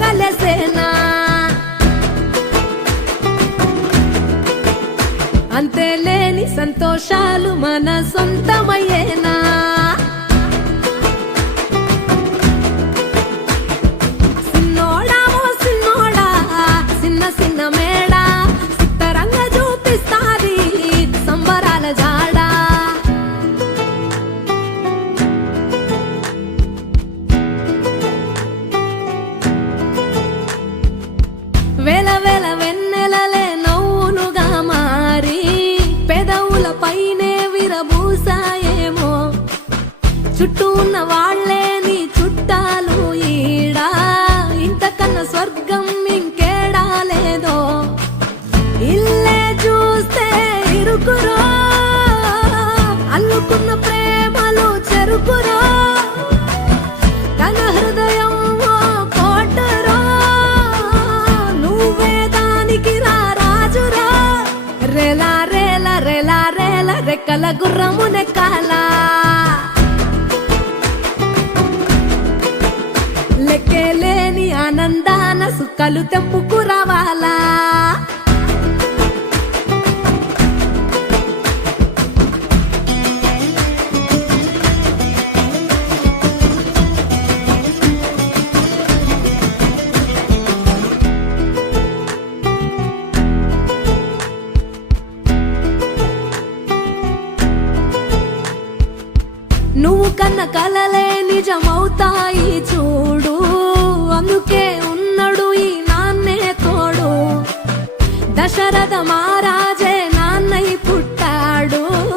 కలిసేనా అంతే లేని సంతోషాలు మన సొంతమయ్యేనా సిన్నోడా ఓ సిన్నోడా చిన్న చిన్న మేడా సిత్తరంగ చూపిస్తాది సంబరాల జాడా వేల వేల వెన్నెలలే నవ్వులుగా మారి పెదవుల పైనే విరబూసాయేమో చుట్టూ ఉన్న వాళ్లే నీ చుట్టాలు ఈడా ఇంతకన్నా స్వర్గం ఇంకేడా లేదో ఇల్లే చూస్తే ఇరుకురో అల్లుకున్న ప్రేమలు చెరుకురో తన హృదయం కోటరో నువ్వే దానికి రాజురా రేలా రేలా రేలా రేలా రెక్కల గుర్రము నెక్కాలా లెక్కేలేని ఆనందాన సుక్కలు తెంపుకు రావాలా నువ్వు కన్న కలలే నిజమవుతాయి చూడు అందుకే ఉన్నాడు ఈ నాన్నే తోడు దశరథ మహారాజే